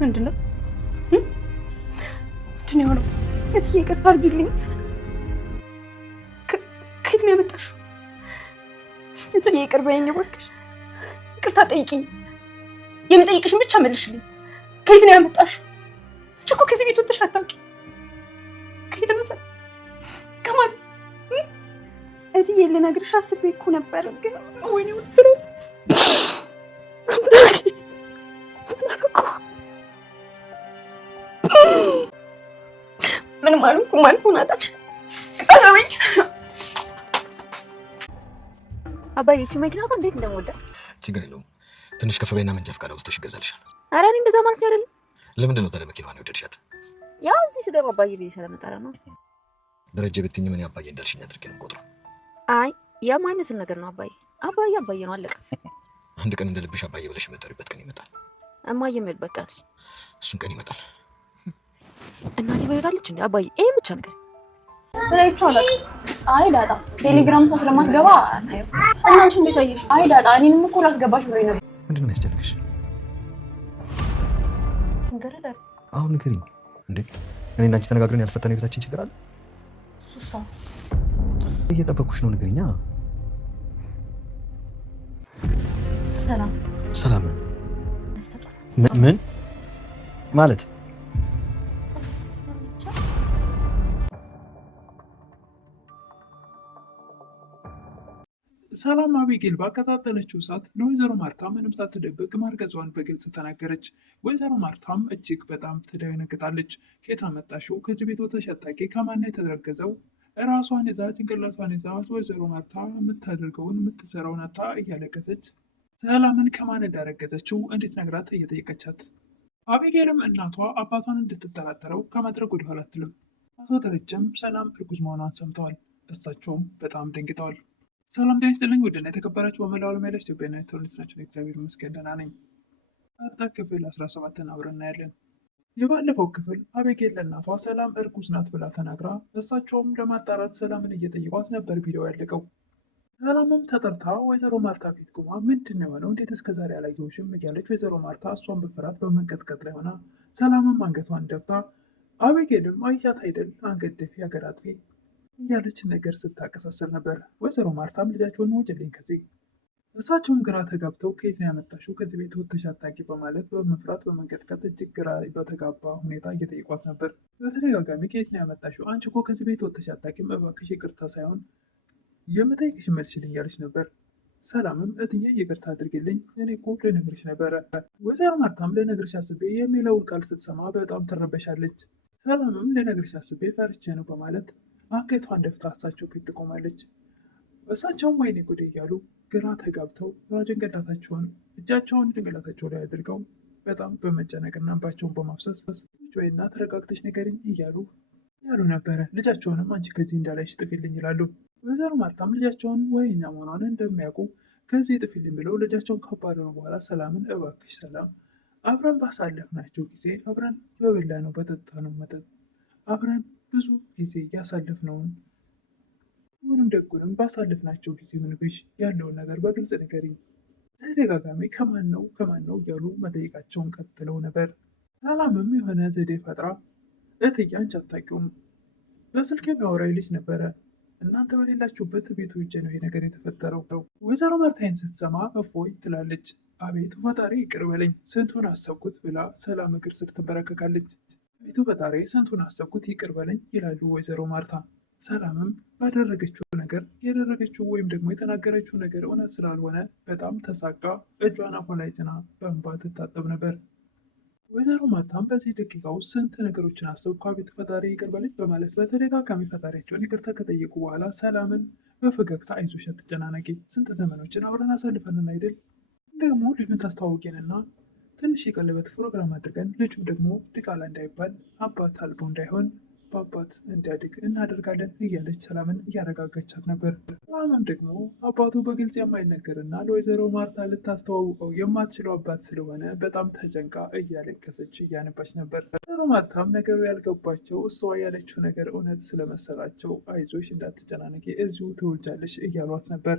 ምንድነው የሆነው? እትዬ ይቅርታ አድርጊልኝ። ከየት ነው ያመጣሽው? እትዬ ይቅር በይኝ እባክሽ። ይቅርታ ጠይቂኝ። የምጠይቅሽን ብቻ መልሽልኝ። ከየት ነው ያመጣሽው? እኮ ከዚህ ቤት ወጥተሽ አታውቂም። ከየት ነው? ከማን? እትዬ ልነግርሽ አስቤ እኮ ነበር፣ ግን ወይኔ ወጥሮ ምንም አልኩ ናታ። ቀለበኝ አባዬ፣ እቺ መኪና እኮ እንዴት እንደምወዳ። ችግር የለውም። ትንሽ ከፍ በይና መንጃ ፈቃድ ውስጥሽ ይገዛልሻል። ኧረ እኔ እንደዛ ማለት አይደለም። ለምንድን ነው ታዲያ መኪናዋን የወደድሻት? ያው እዚህ ስገባ አባዬ ብዬ ስለመጣራ ነው። ደረጀ ብትኝ ምን አባዬ እንዳልሽኝ አድርጌ ነው የምቆጥረው። አይ የማይመስል ነገር ነው አባዬ። አባዬ ነው አለቀ። አንድ ቀን እንደ ልብሽ አባዬ ብለሽ የምትጠሪበት ቀን ይመጣል። እማዬ የምልበት ቀን፣ እሱን ቀን ይመጣል። እናቴ በይወዳለች እንዴ አባዬ? ይሄ ብቻ ነገር ስለይቹ አላውቅም። አይ ዳጣ ቴሌግራም ሰው ስለማትገባ አታየው። እናንቺ እንዴት አየሽ? አይ ዳጣ እኔንም እኮ ላስገባሽ ብሎኝ ነበር። ምንድን ነው ያስጨነቀሽ? እንገረዳር አሁን ንገሪኝ እንዴ። እኔ እና አንቺ ተነጋግረን ያልፈታነው የቤታችን ችግር አለ። ሱሳ እየጠበኩሽ ነው። ንገሪኛ። ሰላም ምን ማለት? ሰላም አቢጌል ባቀጣጠለችው እሳት ለወይዘሮ ማርታ ምንም ሳትደብቅ ማርገዟን በግልጽ ተናገረች። ወይዘሮ ማርታም እጅግ በጣም ትደነግጣለች። ከየት አመጣሽው? ከዚህ ቤት ወጥተሽ አታውቂ? ከማን የተረገዘው? ራሷን ይዛ ጭንቅላቷን ይዛ ወይዘሮ ማርታ የምታደርገውን የምትሰራውን አታ እያለቀሰች ሰላምን ከማን እንዳረገዘችው እንዴት ነግራት እየጠየቀቻት፣ አቢጌልም እናቷ አባቷን እንድትጠራጠረው ከማድረግ ወደኋላ አትልም። አቶ ደረጀም ሰላም እርጉዝ መሆኗን ሰምተዋል። እሳቸውም በጣም ደንግጠዋል። ሰላም ጤና ይስጥልኝ ውድና የተከበራችሁ በመላው ዓለም ያላችሁ ኢትዮጵያውያን ተወላጆች ናቸው። እግዚአብሔር ይመስገን ደህና ነኝ። ቀጣይ ክፍል 17 አብረን እናያለን። የባለፈው ክፍል አቢጌል ለእናቷ ሰላም እርጉዝ ናት ብላ ተናግራ እሳቸውም ለማጣራት ሰላምን እየጠየቋት ነበር ቪዲዮ ያለቀው። ሰላምም ተጠርታ ወይዘሮ ማርታ ፊት ቁማ ምንድን ነው የሆነው? እንዴት እስከዛሬ አላየሁሽም? እያለች ወይዘሮ ማርታ እሷን በፍርሃት በመንቀጥቀጥ ላይ ሆና ሰላምም አንገቷን ደፍታ አቢጌልም አያት አይደል አንገት ደፊ ሀገር አጥፊ እያለች ነገር ስታቀሳሰር ነበር። ወይዘሮ ማርታም ልጃቸውን ውጭልኝ ከዚህ። እሳቸውም ግራ ተጋብተው ከየት ነው ያመጣሽው? ከዚህ ቤት ወጥተሽ አታውቂ? በማለት በመፍራት በመንቀጥቀጥ እጅግ ግራ በተጋባ ሁኔታ እየጠየቋት ነበር። በተደጋጋሚ ከየት ነው ያመጣሽው? አንቺ እኮ ከዚህ ቤት ወጥተሽ አታውቂም፣ እባክሽ ይቅርታ ሳይሆን የምጠይቅሽ መልሽልኝ እያለች ነበር። ሰላምም እትዬ ይቅርታ አድርግልኝ፣ እኔ እኮ ልነግርሽ ነበረ። ወይዘሮ ማርታም ልነግርሽ አስቤ የሚለውን ቃል ስትሰማ በጣም ትረበሻለች። ሰላምም ልነግርሽ አስቤ ፈርቼ ነው በማለት አንገቷን ደፍታ እሳቸው ፊት ትቆማለች። እሳቸውም ወይኔ ጉዴ እያሉ ግራ ተጋብተው ጭንቅላታቸውን እጃቸውን ጭንቅላታቸው ላይ አድርገው በጣም በመጨነቅና እንባቸውን በማፍሰስ ወይና ተረጋግተሽ ንገሪኝ እያሉ ነበረ። ልጃቸውንም አንቺ ከዚህ እንዳላይሽ ጥፊልኝ ይላሉ። ወይዘሮ ማርታም ልጃቸውን ወይኛ መሆኗን እንደሚያውቁ ከዚህ ጥፊልኝ ብለው ልጃቸውን ካባረሩ በኋላ ሰላምን እባክሽ ሰላም አብረን ባሳለፍናቸው ጊዜ አብረን በበላነው በጠጣነው መጠጥ አብረን ብዙ ጊዜ ያሳለፍነውን ሁሉንም ደጉንም ባሳለፍናቸው ጊዜ ሆንብሽ ያለውን ነገር በግልጽ ንገሪኝ። ተደጋጋሚ ከማን ነው እያሉ መጠየቃቸውን ቀጥለው ነበር። ሰላምም የሆነ ዘዴ ፈጥራ እትዬ አንቺ አታውቂውም፣ በስልክ የሚያወራኝ ልጅ ነበረ፣ እናንተ በሌላችሁበት ቤቱ ሂጄ ነው ይሄ ነገር የተፈጠረው። ወይዘሮ ማርታይን ስትሰማ እፎይ ትላለች። አቤቱ ፈጣሪ ይቅር በለኝ ስንቱን አሰብኩት ብላ ሰላም እግር ስር ትንበረከካለች። ቤቱ ፈጣሪ ስንቱን አሰብኩት ይቅር በለኝ ይላሉ ወይዘሮ ማርታ። ሰላምም ባደረገችው ነገር ያደረገችው ወይም ደግሞ የተናገረችው ነገር እውነት ስላልሆነ በጣም ተሳቃ እጇን አፏ ላይ ጭና በእንባ ትታጠብ ነበር። ወይዘሮ ማርታም በዚህ ደቂቃ ውስጥ ስንት ነገሮችን አሰብኩ አቤቱ ፈጣሪ ይቅር በለኝ በማለት በተደጋጋሚ ፈጣሪያቸውን ይቅርታ ከጠየቁ በኋላ ሰላምን በፈገግታ አይዞሽ አትጨናነቂ፣ ስንት ዘመኖችን አብረን አሳልፈንን አይደል? ደግሞ ልጁን ታስተዋውቂንና ትንሽ የቀለበት ፕሮግራም አድርገን ልጁም ደግሞ ድቃላ እንዳይባል አባት አልቦ እንዳይሆን በአባት እንዲያድግ እናደርጋለን እያለች ሰላምን እያረጋገቻት ነበር። ሰላምም ደግሞ አባቱ በግልጽ የማይነገርና ለወይዘሮ ማርታ ልታስተዋውቀው የማትችለው አባት ስለሆነ በጣም ተጨንቃ እያለቀሰች እያነባች ነበር። ወይዘሮ ማርታም ነገሩ ያልገባቸው እሷ ያለችው ነገር እውነት ስለመሰላቸው አይዞሽ እንዳትጨናነቂ እዚሁ ትውልጃለሽ እያሏት ነበር።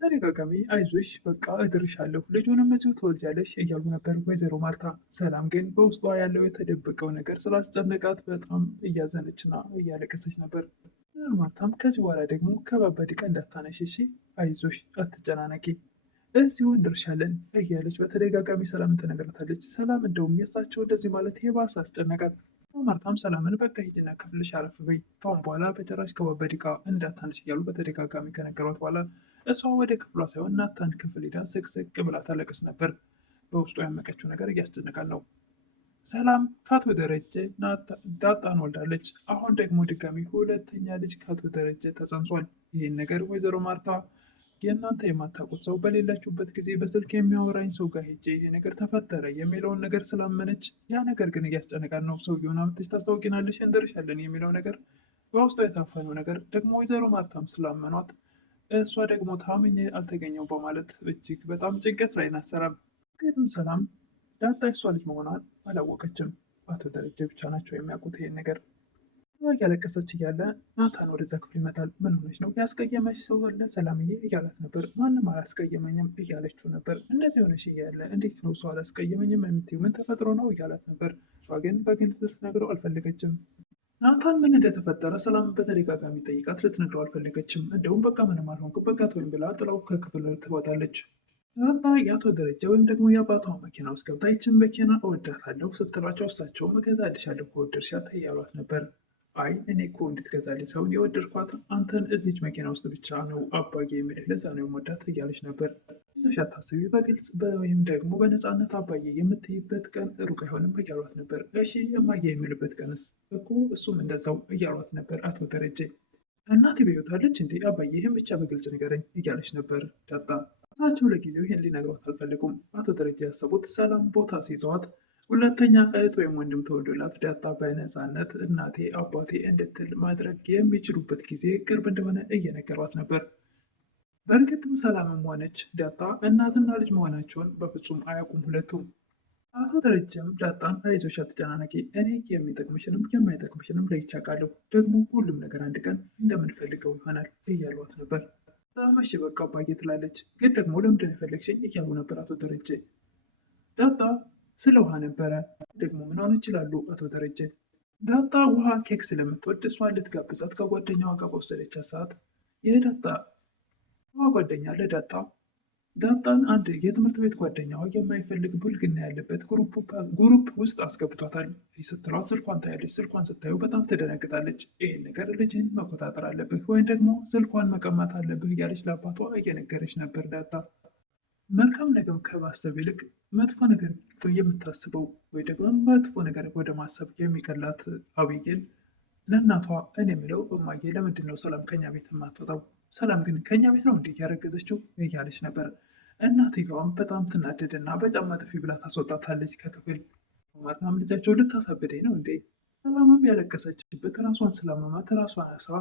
በተደጋጋሚ አይዞሽ በቃ እድርሻለሁ፣ ልጁንም እዚሁ ትወልጃለሽ እያሉ ነበር ወይዘሮ ማርታ። ሰላም ግን በውስጧ ያለው የተደበቀው ነገር ስላስጨነቃት በጣም እያዘነችና እያለቀሰች ነበር። ወይዘሮ ማርታም ከዚህ በኋላ ደግሞ ከባባድ ዕቃ እንዳታነሺ እሺ፣ አይዞሽ፣ አትጨናነቂ፣ እዚሁ እንደርሻለን እያለች በተደጋጋሚ ሰላምን ትነግራታለች። ሰላም እንደውም የእሳቸው እንደዚህ ማለት የባሰ አስጨነቃት። ማርታም ሰላምን በቃ ሂጂና ክፍልሽ አረፍ በይ፣ ካሁን በኋላ በጭራሽ ከባባድ ዕቃ እንዳታነሺ እያሉ በተደጋጋሚ ከነገሯት በኋላ እሷ ወደ ክፍሏ ሳይሆን ናታን ክፍል ሄዳ ስቅስቅ ብላ ታለቅስ ነበር። በውስጡ ያመቀችው ነገር እያስጨነቃል ነው። ሰላም ከአቶ ደረጀ ዳጣን ወልዳለች። አሁን ደግሞ ድጋሚ ሁለተኛ ልጅ ከአቶ ደረጀ ተጸንሷል። ይህን ነገር ወይዘሮ ማርታ የእናንተ የማታውቁት ሰው በሌላችሁበት ጊዜ በስልክ የሚያወራኝ ሰው ጋር ሄጄ ይሄ ነገር ተፈጠረ የሚለውን ነገር ስላመነች፣ ያ ነገር ግን እያስጨነቃት ነው። ሰውየውን አምጥተሽ ታስታውቂናለሽ እንደርሻለን የሚለው ነገር በውስጡ የታፈነው ነገር ደግሞ ወይዘሮ ማርታም ስላመኗት እሷ ደግሞ ታምኜ አልተገኘው በማለት እጅግ በጣም ጭንቀት ላይ ናት። ሰላም ዳጣ እሷ ልጅ መሆኗን አላወቀችም። አቶ ደረጀ ብቻ ናቸው የሚያውቁት ይሄን ነገር። እያለቀሰች እያለ ናታን ወደዛ ክፍል ይመጣል። ምን ሆነች ነው? ያስቀየመች ሰው አለ ሰላምዬ እያላት ነበር። ማንም አላስቀየመኝም እያለችው ነበር። እንደዚህ ሆነች እያለ እንዴት ነው ሰው አላስቀየመኝም የምትይው? ምን ተፈጥሮ ነው እያላት ነበር። እሷ ግን በግልጽ ልትነግረው አልፈለገችም። ናታን ምን እንደተፈጠረ ሰላም በተደጋጋሚ ጠይቃት ልትነግረው አልፈለገችም። እንደውም በቃ ምንም አልሆንኩም በቃ ተወኝ ብላ ጥላው ከክፍል ትወጣለች። ዳጣ የአቶ ደረጀ ወይም ደግሞ የአባቷ መኪና ውስጥ ገብታ ይችን መኪና እወዳታለሁ ስትላቸው እሳቸው እገዛልሻለሁ ከወደድሻት እያሏት ነበር። አይ እኔ እኮ እንድትገዛልኝ ሰውን የወደድኳት አንተን እዚች መኪና ውስጥ ብቻ ነው አባዬ የሚልህ ለዛ ነው የምወዳት እያለች ነበር። ሽ አታስቢ፣ በግልጽ ወይም ደግሞ በነፃነት አባዬ የምትይበት ቀን ሩቅ አይሆንም እያሏት ነበር። እሺ እማዬ የሚልበት ቀንስ እኮ እሱም እንደዛው እያሏት ነበር አቶ ደረጀ። እናት በሕይወታለች እንዴ አባዬ ይህን ብቻ በግልጽ ንገረኝ እያለች ነበር ዳጣ። እሳቸው ለጊዜው ይህን ሊነግሯት አልፈልጉም። አቶ ደረጀ ያሰቡት ሰላም ቦታ ሲይዘዋት ሁለተኛ እህት ወይም ወንድም ተወልዶላት ዳጣ በነፃነት እናቴ አባቴ እንድትል ማድረግ የሚችሉበት ጊዜ ቅርብ እንደሆነ እየነገሯት ነበር። በእርግጥም ሰላምም ሆነች ዳጣ እናትና ልጅ መሆናቸውን በፍጹም አያውቁም ሁለቱም። አቶ ደረጀም ዳጣን አይዞሽ አትጨናነቂ፣ እኔ የሚጠቅምሽንም የማይጠቅምሽንም ለይቼ አውቃለሁ፣ ደግሞ ሁሉም ነገር አንድ ቀን እንደምንፈልገው ይሆናል እያሏት ነበር። እሺ በቃ አባዬ ትላለች። ግን ደግሞ ለምንድን ነው የፈለግሽኝ እያሉ ነበር አቶ ደረጀ። ዳጣ ስለ ውሃ ነበረ። ደግሞ ምን ሆነ ይችላሉ አቶ ደረጀ። ዳጣ ውሃ ኬክ ስለምትወድ እሷን ልትጋብዛት ከጓደኛዋ ጋር በወሰደቻት ሰዓት የዳጣ ውሃ ጓደኛ ለዳጣ ዳጣን አንድ የትምህርት ቤት ጓደኛዋ የማይፈልግ ብልግና ያለበት ግሩፕ ውስጥ አስገብቷታል ስትሏት ስልኳን ታያለች። ስልኳን ስታየው በጣም ትደነግጣለች። ይህን ነገር ልጅን መቆጣጠር አለብህ ወይም ደግሞ ስልኳን መቀማት አለብህ እያለች ለአባቷ እየነገረች ነበር ዳጣ። መልካም ነገር ከማሰብ ይልቅ መጥፎ ነገር የምታስበው ወይ ደግሞ መጥፎ ነገር ወደ ማሰብ የሚቀላት አብይን ለእናቷ እኔ የምለው እማዬ ለምንድን ነው ሰላም ከኛ ቤት የማትወጣው? ሰላም ግን ከኛ ቤት ነው እንዴ ያረገዘችው እያለች ነበር። እናትየዋም በጣም ትናደድና በጫማ ጥፊ ብላ ታስወጣታለች ከክፍል። ማለትም ልጃቸው ልታሳብደኝ ነው እንዴ? ሰላምም ያለቀሰችበት ራሷን ስላመማት ራሷን አስራ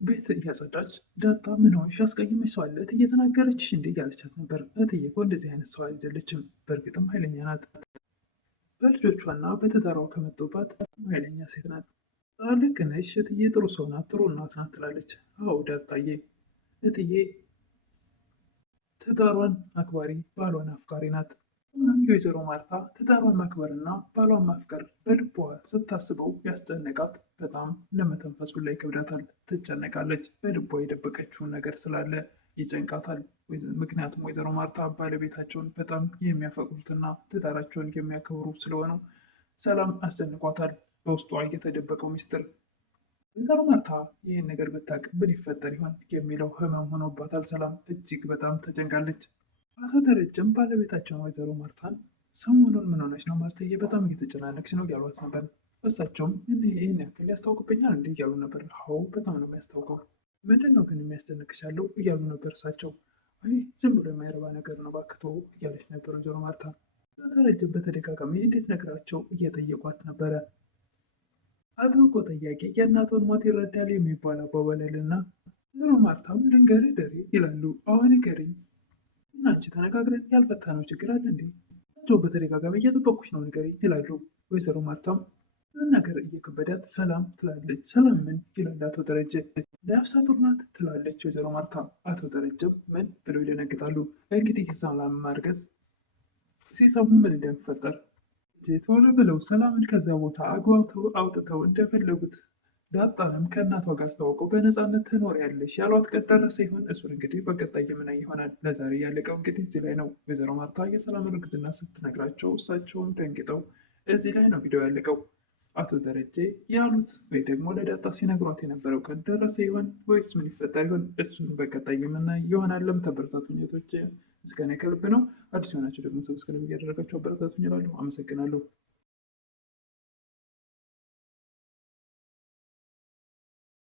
ቤት እያጸዳች ዳጣ ምን ሆንሽ? ያስቀየመሽ ሰው አለ እየተናገረችሽ እንዴ እያለቻት ነበር። እትዬ እኮ እንደዚህ አይነት ሰው አይደለችም፣ በእርግጥም ኃይለኛ ናት። በልጆቿና በትዳሯ ከመጡባት ኃይለኛ ሴት ናት። ልክ ነሽ እትዬ፣ ጥሩ ሰው ናት፣ ጥሩ እናት ናት ትላለች። አዎ ዳጣዬ፣ እትዬ ትዳሯን አክባሪ ባሏን አፍቃሪ ናት። እናም የወይዘሮ ማርታ ትዳሯን ማክበርና ባሏን ማፍቀር በልቧ ስታስበው ያስጨነቃት፣ በጣም ለመተንፈሱ ላይ ይከብዳታል። ትጨነቃለች። በልቧ የደበቀችውን ነገር ስላለ ይጨንቃታል። ምክንያቱም ወይዘሮ ማርታ ባለቤታቸውን በጣም የሚያፈቅሩትና ትዳራቸውን የሚያከብሩ ስለሆኑ ሰላም አስጨንቋታል። በውስጧ የተደበቀው ሚስጥር። ወይዘሮ ማርታ ይህን ነገር ብታውቅ ምን ይፈጠር ይሆን የሚለው ህመም ሆኖባታል። ሰላም እጅግ በጣም ተጨንቃለች። አቶ ደረጀም ባለቤታቸውን ወይዘሮ ማርታን ሰሞኑን ምን ሆነች ነው ማርታዬ፣ በጣም እየተጨናነቅች ነው እያሏት ነበር። እሳቸውም ይህን ያክል ያስታውቅብኛል እንዲህ እያሉ ነበር። አዎ በጣም ነው የሚያስታውቀው። ምንድን ነው ግን የሚያስጨንቅሻለው እያሉ ነበር እሳቸው። ዝም ብሎ የማይረባ ነገር ነው ባክቶ እያለች ነበር ወይዘሮ ማርታ። ደረጀ በተደጋጋሚ እንዴት ነግራቸው እየጠየቋት ነበረ። አጥብቆ ጠያቂ የእናቱን ሞት ይረዳል የሚባል አባባልና ወይዘሮ ማርታም ልንገርህ ደሬ ይላሉ። አሁን ንገሪኝ እና አንቺ ተነጋግረን ያልፈታነው ችግር አለ እንዴ? በተደጋጋሚ እየጠበኩሽ ነው ንገሪኝ ይላሉ። ወይዘሮ ማርታም ነገር እየከበዳት ሰላም ትላለች። ሰላም ምን ይላል አቶ ደረጀ። ነፍሰ ጡር ናት ትላለች ወይዘሮ ማርታ። አቶ ደረጀም ምን ብለው ይደነግጣሉ። እንግዲህ የሰላም ማርገዝ ሲሰሙ ምን እንደሚፈጠር ቶሎ ብለው ሰላምን ከዚያ ቦታ አግባብተው አውጥተው እንደፈለጉት ዳጣንም ከእናቷ ጋር አስተዋውቀው በነፃነት ትኖሪያለሽ ያሏት ቀን ደረሰ ይሆን? እሱን እንግዲህ በቀጣይ የምናይ ይሆናል። ለዛሬ ያለቀው እንግዲህ እዚህ ላይ ነው። ወይዘሮ ማርታ የሰላም እርግዝና ስትነግራቸው እሳቸውም ደንግጠው እዚህ ላይ ነው ቪዲዮ ያለቀው። አቶ ደረጀ ያሉት ወይ ደግሞ ለዳጣ ሲነግሯት የነበረው ቀን ደረሰ ይሆን ወይስ ምን ይፈጠር ይሆን? እሱን በቀጣይ የምናይ ይሆናል። ለምታበረታቱኝ እህቶቼ ምስጋና ከልብ ነው። አዲስ የሆናችሁ ደግሞ ሰብስክራይብ እያደረጋችሁ አበረታቱኝ እላለሁ። አመሰግናለሁ።